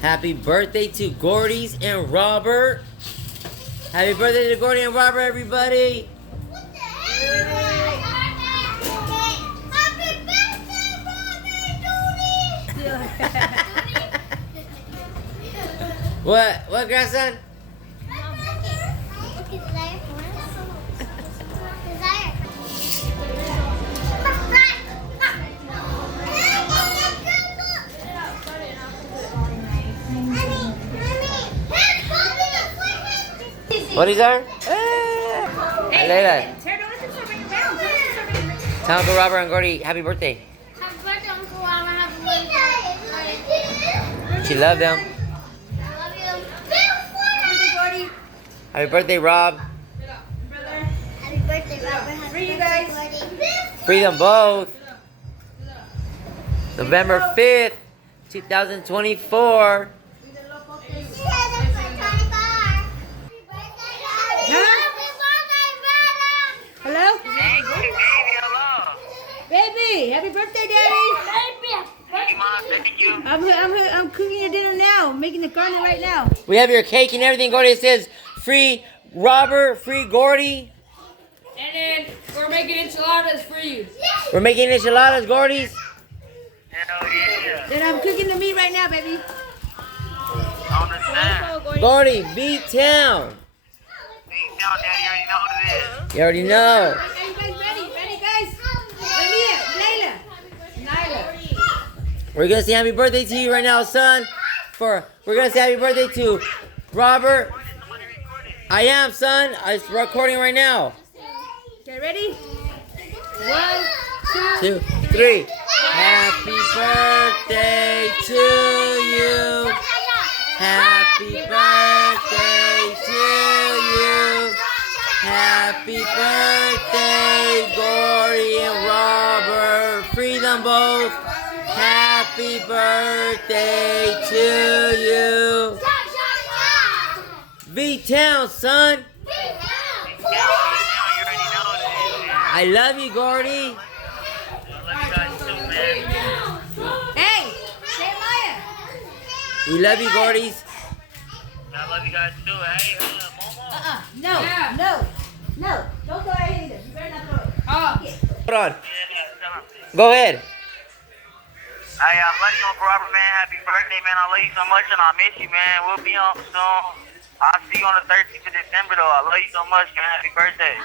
Happy birthday to Gordy's and Robert. Happy birthday to Gordy and Robert, everybody. What, grandson? What is that? Hey, tell Uncle Robert and Gordy happy birthday. Happy birthday, Uncle Robert. Happy birthday. She loved them. I love you. Gordy. Happy birthday, Rob. Happy birthday, Robert. Happy birthday, Gordy. Free them both. November 5th, 2024. Hello? Hey, hello. Baby, happy birthday, Daddy. Hey, Mom, thank you. I'm cooking your dinner now. I'm making the garlic right now. We have your cake and everything, Gordy. It says free Robert, free Gordy. And then we're making enchiladas for you. We're making enchiladas, Gordy's. Hell yeah. Then I'm cooking the meat right now, baby. I understand. Gordy, B-Town. Hey, tell Daddy, you already know what it is. You already know. Are you guys ready? Ready, guys? Layla. We're gonna say happy birthday to you right now, son. We're gonna say happy birthday to Robert. I am, son. I'm recording right now. Okay, ready? 1, 2, 2, 3. Happy birthday to you. Happy birthday to you. Happy birthday, Gordy and Robert. Free them both. Happy birthday to you. V-Town, son. I love you, Gordy. Hey, say Maya. We love you, Gordy's. I love you guys too. Hey, Momo. No. Don't go ahead either. You better not throw it. Hold on. Go ahead. Hey, I love you, Uncle Robert, man. Happy birthday, man. I love you so much and I miss you, man. We'll be on soon. I'll see you on the 13th of December, though. I love you so much, man. Happy birthday.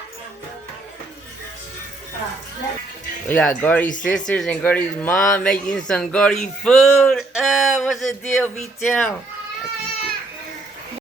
We got Gordy's sisters and Gordy's mom making some Gordy food. What's the deal, B-Town?